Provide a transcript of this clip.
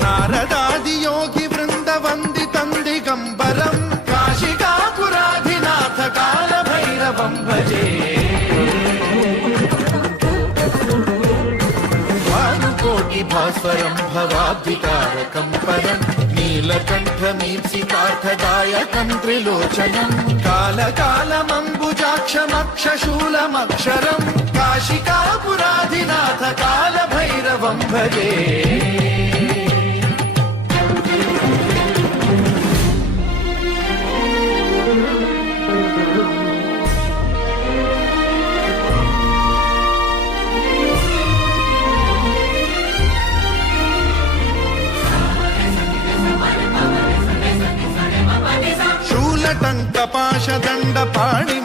నారదాది యోగి వృంద వందితం దిగంబరం కాశికాపురాధినాథ కాల భైరవం భజే భానుకోటి భాస్వరం భవాద్వితారకం పరం నీలకంఠమీప్సితార్థదాయకం త్రిలోచనం కాలకాలమంబుజాక్షమక్షశూలమక్షరం కాశికాపురాధినాథ కాల భైరవం భజే శూలటంక పాశదండ పాణి